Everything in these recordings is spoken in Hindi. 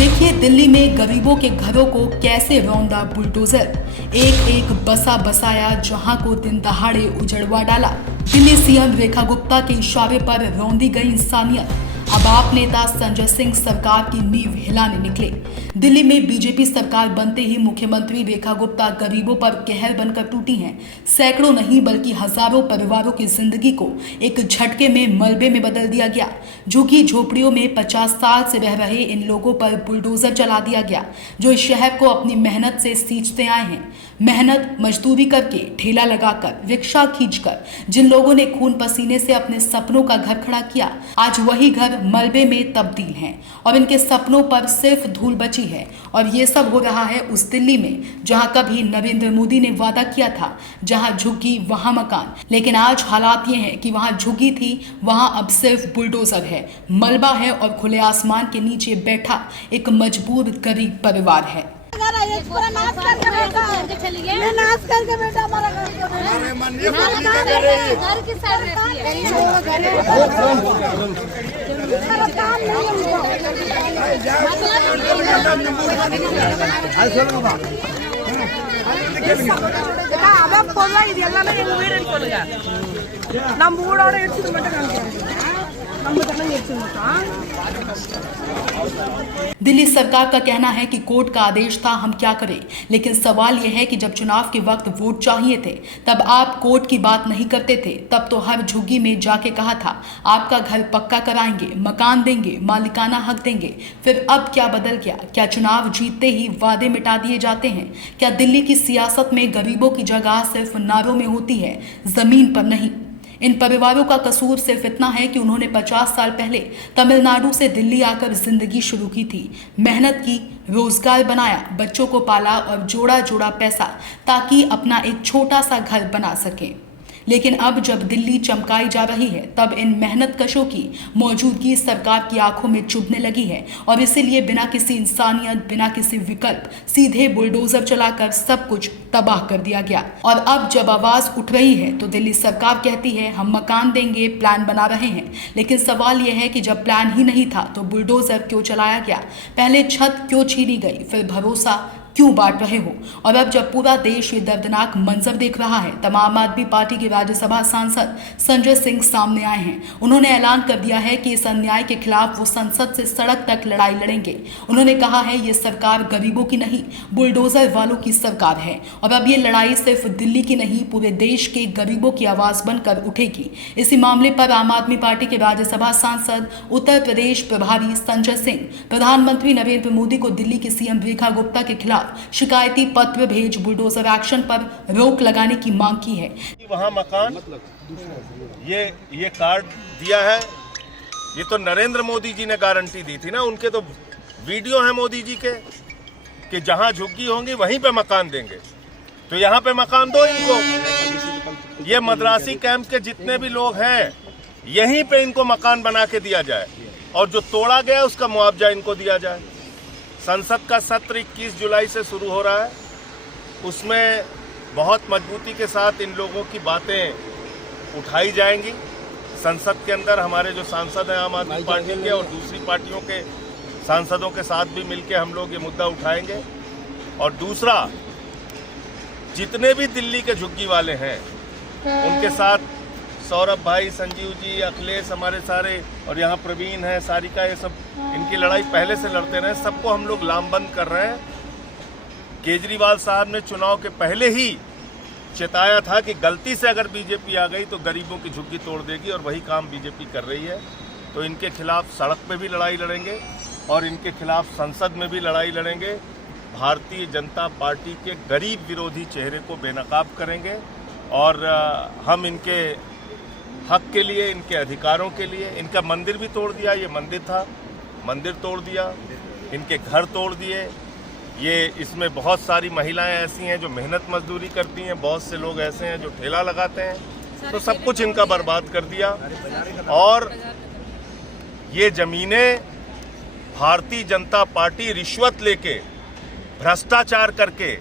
देखिए दिल्ली में गरीबों के घरों को कैसे रौंदा बुलडोजर। एक एक बसा बसाया जहां को दिन दहाड़े उजड़वा डाला। दिल्ली सीएम रेखा गुप्ता के इशारे पर रौंदी गई इंसानियत। अब आप नेता संजय सिंह सरकार की नींव हिलाने निकले। दिल्ली में बीजेपी सरकार बनते ही मुख्यमंत्री रेखा गुप्ता गरीबों पर कहर बनकर टूटी हैं। सैकड़ों नहीं बल्कि हजारों परिवारों की जिंदगी को एक झटके में मलबे में बदल दिया गया। झुग्गी झोपड़ियों में 50 साल से रह रहे इन लोगों पर बुलडोजर चला दिया गया, जो इस शहर को अपनी मेहनत से सींचते आए हैं। मेहनत मजदूरी करके, ठेला लगाकर, रिक्शा खींचकर जिन लोगों ने खून पसीने से अपने सपनों का घर खड़ा किया, आज वही घर मलबे में तब्दील हैं और इनके सपनों पर सिर्फ धूल बची है। और ये सब हो रहा है उस दिल्ली में जहां कभी नरेंद्र मोदी ने वादा किया था, जहां झुग्गी वहां मकान। लेकिन आज हालात ये हैं कि वहां झुग्गी थी, वहां अब सिर्फ बुलडोजर है, मलबा है और खुले आसमान के नीचे बैठा एक मजबूर गरीब परिवार है। पूरा नाश करके बेटा हमारा घर की साइड दिल्ली सरकार का कहना है कि कोर्ट का आदेश था, हम क्या करें। लेकिन सवाल यह है कि जब चुनाव के वक्त वोट चाहिए थे तब आप कोर्ट की बात नहीं करते थे। तब तो हर झुग्गी में जाके कहा था आपका घर पक्का कराएंगे, मकान देंगे, मालिकाना हक देंगे। फिर अब क्या बदल गया? क्या चुनाव जीतते ही वादे मिटा दिए जाते हैं? क्या दिल्ली की सियासत में गरीबों की जगह सिर्फ नारों में होती है, जमीन पर नहीं? इन परिवारों का कसूर सिर्फ इतना है कि उन्होंने 50 साल पहले तमिलनाडु से दिल्ली आकर जिंदगी शुरू की थी, मेहनत की, रोजगार बनाया, बच्चों को पाला और जोड़ा जोड़ा पैसा ताकि अपना एक छोटा सा घर बना सके। लेकिन अब जब दिल्ली चमकाई जा रही है तब इन मेहनतकशों की मौजूदगी सरकार की आंखों में चुभने लगी है और इसीलिए बिना किसी इंसानियत, बिना किसी विकल्प सीधे बुलडोजर चलाकर सब कुछ तबाह कर दिया गया। और अब जब आवाज उठ रही है तो दिल्ली सरकार कहती है हम मकान देंगे, प्लान बना रहे हैं। लेकिन सवाल यह है कि जब प्लान ही नहीं था तो बुलडोजर क्यों चलाया गया? पहले छत क्यों छीनी गई, फिर भरोसा क्यों बांट रहे हो? और अब जब पूरा देश ये दर्दनाक मंजर देख रहा है तब आम आदमी पार्टी के राज्यसभा सांसद संजय सिंह सामने आए हैं। उन्होंने ऐलान कर दिया है कि इस अन्याय के खिलाफ वो संसद से सड़क तक लड़ाई लड़ेंगे। उन्होंने कहा है ये सरकार गरीबों की नहीं, बुलडोजर वालों की सरकार है। और अब ये लड़ाई सिर्फ दिल्ली की नहीं, पूरे देश के गरीबों की आवाज बनकर उठेगी। इसी मामले पर आम आदमी पार्टी के राज्यसभा सांसद, उत्तर प्रदेश प्रभारी संजय सिंह प्रधानमंत्री नरेंद्र मोदी को दिल्ली की सीएम रेखा गुप्ता के खिलाफ शिकायती पत्र भेज बुलडोजर एक्शन पर रोक लगाने की मांग की है। वहाँ मकान ये कार्ड दिया है, ये तो नरेंद्र मोदी जी ने गारंटी दी थी ना, उनके तो वीडियो है मोदी जी के कि जहां झुग्गी होंगी वहीं पे मकान देंगे। तो यहाँ पे मकान दो इनको। ये मद्रासी कैंप के जितने भी लोग हैं यहीं पे इनको मकान बना के दिया जाए और जो तोड़ा गया उसका मुआवजा इनको दिया जाए। संसद का सत्र 21 जुलाई से शुरू हो रहा है, उसमें बहुत मजबूती के साथ इन लोगों की बातें उठाई जाएंगी। संसद के अंदर हमारे जो सांसद हैं आम आदमी पार्टी के और दूसरी पार्टियों के सांसदों के साथ भी मिलकर हम लोग ये मुद्दा उठाएंगे। और दूसरा, जितने भी दिल्ली के झुग्गी वाले हैं उनके साथ सौरभ भाई, संजीव जी, अखिलेश, हमारे सारे, और यहाँ प्रवीण है, सारिका, ये सब इनकी लड़ाई पहले से लड़ते रहे। सबको हम लोग लामबंद कर रहे हैं। केजरीवाल साहब ने चुनाव के पहले ही चेताया था कि गलती से अगर बीजेपी आ गई तो गरीबों की झुग्गी तोड़ देगी, और वही काम बीजेपी कर रही है। तो इनके खिलाफ सड़क पे भी लड़ाई लड़ेंगे और इनके खिलाफ संसद में भी लड़ाई लड़ेंगे। भारतीय जनता पार्टी के गरीब विरोधी चेहरे को बेनकाब करेंगे और हम इनके हक के लिए, इनके अधिकारों के लिए, इनका मंदिर भी तोड़ दिया। ये मंदिर था, मंदिर तोड़ दिया, इनके घर तोड़ दिए। ये इसमें बहुत सारी महिलाएं ऐसी हैं जो मेहनत मजदूरी करती हैं, बहुत से लोग ऐसे हैं जो ठेला लगाते हैं। तो सब कुछ इनका बर्बाद कर दिया। और ये जमीनें भारतीय जनता पार्टी रिश्वत लेके, भ्रष्टाचार करके,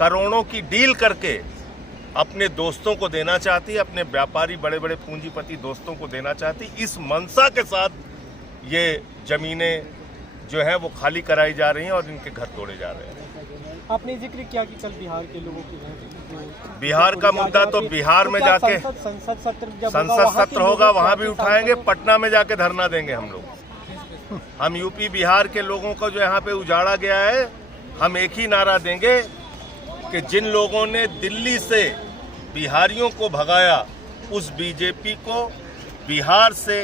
करोड़ों की डील करके अपने दोस्तों को देना चाहती है, अपने व्यापारी बड़े बड़े पूंजीपति दोस्तों को देना चाहती। इस मंशा के साथ ये जमीनें जो है वो खाली कराई जा रही हैं और इनके घर तोड़े जा रहे हैं। आपने जिक्र किया कि कल बिहार के लोगों की बिहार का मुद्दा तो बिहार में जाके संसद सत्र होगा, वहां भी उठाएंगे, पटना में जाके धरना देंगे हम लोग। हम यूपी बिहार के लोगों को जो यहाँ पे उजाड़ा गया है, हम एक ही नारा देंगे कि जिन लोगों ने दिल्ली से बिहारियों को भगाया, उस बीजेपी को बिहार से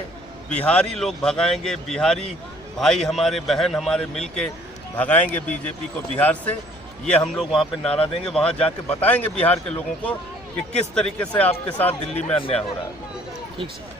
बिहारी लोग भगाएंगे, बिहारी भाई हमारे बहन हमारे मिलके भगाएंगे बीजेपी को बिहार से। ये हम लोग वहाँ पे नारा देंगे, वहाँ जाके बताएंगे बिहार के लोगों को कि किस तरीके से आपके साथ दिल्ली में अन्याय हो रहा है। ठीक है।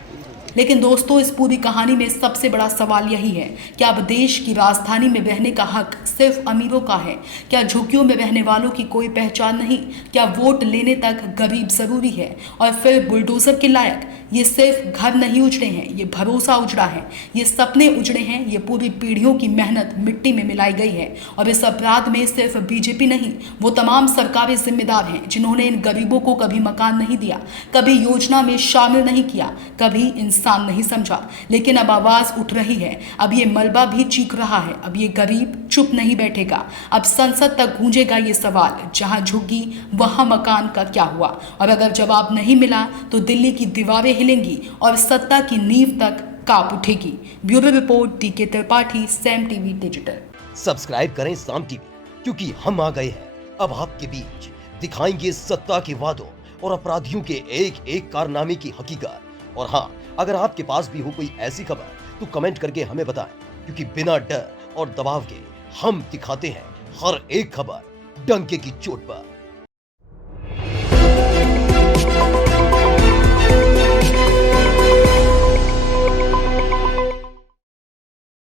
लेकिन दोस्तों, इस पूरी कहानी में सबसे बड़ा सवाल यही है कि अब देश की राजधानी में बहने का हक सिर्फ अमीरों का है? क्या झुग्गियों में बहने वालों की कोई पहचान नहीं? क्या वोट लेने तक गरीब जरूरी है? और फिर बुलडोजर के लायक ये सिर्फ घर नहीं उजड़े हैं, ये भरोसा उजड़ा है, ये सपने उजड़े हैं, ये पूरी पीढ़ियों की मेहनत मिट्टी में मिलाई गई है। और इस अपराध में सिर्फ बीजेपी नहीं, वो तमाम सरकारें जिम्मेदार हैं जिन्होंने इन गरीबों को कभी मकान नहीं दिया, कभी योजना में शामिल नहीं किया, कभी इंसान नहीं समझा। लेकिन अब आवाज उठ रही है, अब ये मलबा भी चीख रहा है, अब ये गरीब चुप नहीं बैठेगा। अब संसद तक गूंजेगा ये सवाल, जहां झुग्गी वहां मकान का क्या हुआ? और अगर जवाब नहीं मिला तो दिल्ली की दीवारें हिलेंगी और सत्ता की नींव तक कांप उठेगी। Bureau report, DK Tripathi, Sam TV digital. Subscribe करें साम टीवी, क्योंकि हम आ गए हैं अब आपके बीच, दिखाएंगे सत्ता के वादों और अपराधियों के एक एक कारनामे की हकीकत। और हाँ, अगर आपके पास भी हो कोई ऐसी खबर तो कमेंट करके हमें बताएं, क्योंकि बिना डर और दबाव के हम दिखाते हैं हर एक खबर डंके की चोट पर।